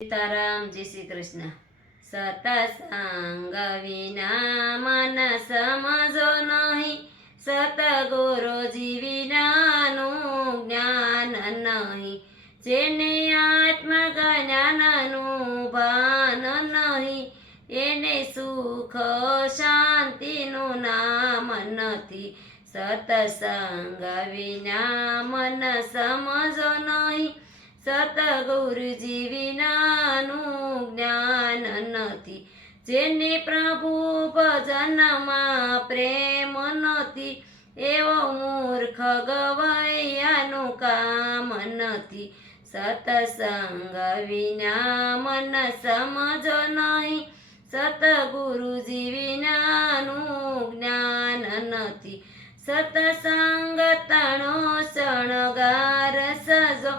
સીતારામ, જય શ્રી કૃષ્ણ. સતસંગ વિના મન સમજો નહીં, સતગુરુજી વિનાનું જ્ઞાન નહીં. જેને આત્મજ્ઞાનનું ભાન નહીં, એને સુખ શાંતિનું નામ નથી. સતસંગ વિના મન સમજો નહીં, સતગુરુજી વિનાનું જ્ઞાન નથી. જેને પ્રભુ ભજનમાં પ્રેમ નથી, એવો મૂર્ખ ગવૈયાનું કામ નથી. સતસંગ વિના મન સમજો નહીં, સતગુરુજી વિનાનું જ્ઞાન નથી. સતસંગ તણો શણગાર સજો,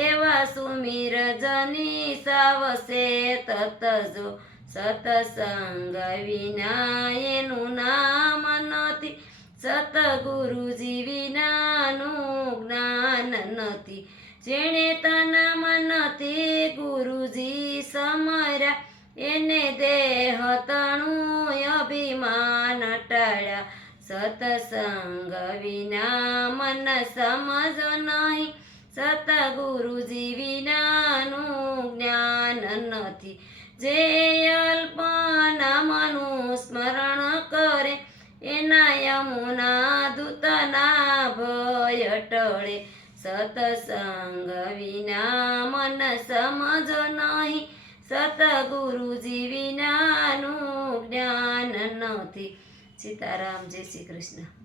એવા સુમીર જની સાવસે તતજો. સતસંગ વિના એનું નામ નથી, સતગુરુજી વિનાનું જ્ઞાન નથી. જેણે તન મનથી ગુરુજી સમર્યા, એને દેહ તણું અભિમાન ટાળ્યા. સતસંગ વિના મન સમજો નહીં, સતગુરુજી વિનાનું જ્ઞાન નથી. જે અલ્પ નામનું સ્મરણ કરે, એના યમુના દૂતના ભય ટળે. સતસંગ વિના મન સમજો નહીં, સતગુરુજી વિનાનું જ્ઞાન નથી. સીતારામ, જય શ્રી કૃષ્ણ.